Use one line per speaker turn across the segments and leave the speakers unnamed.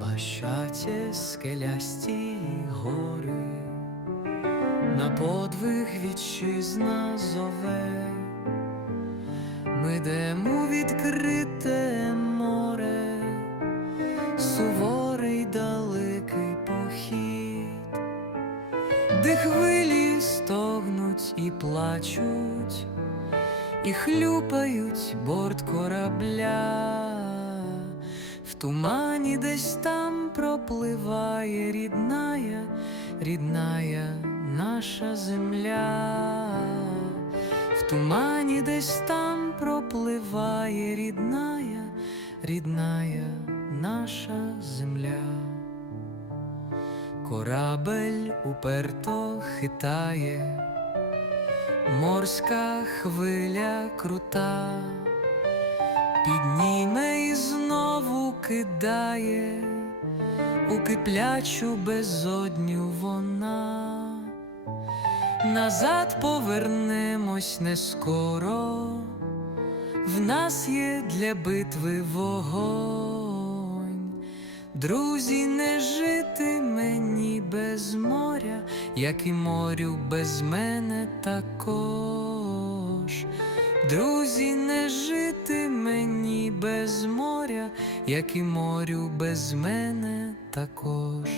Мовчать скелясті гори, на подвиг вітчизна зове, ми йдемо відкрите море, суворий далекий похід, де хвилі стогнуть і плачуть, і хлюпають борт корабля. Тумані десь там пропливає рідная, рідная наша земля, в тумані десь там пропливає рідная, рідная наша земля. Корабель уперто хитає, морська хвиля крута підніме кидає у киплячу безодню вона. Назад повернемось не скоро, в нас є для битви вогонь. Друзі, не жити мені без моря, як і морю без мене також. Друзі, не жити мені без моря, як і морю без мене також.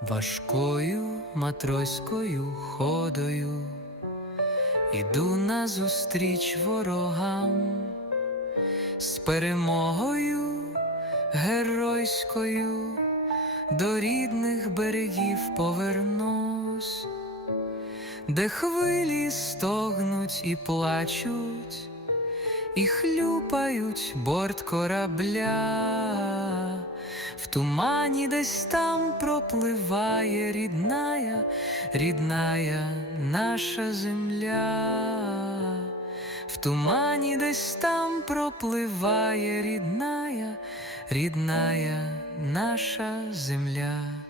Важкою матроською ходою Іду назустріч ворогам з перемогою геройською. До рідних берегів повернусь, де хвилі стогнуть і плачуть, і хлюпають борт корабля. В тумані десь там пропливає рідная, рідная наша земля, в тумані десь там пропливає рідная, рідная наша земля.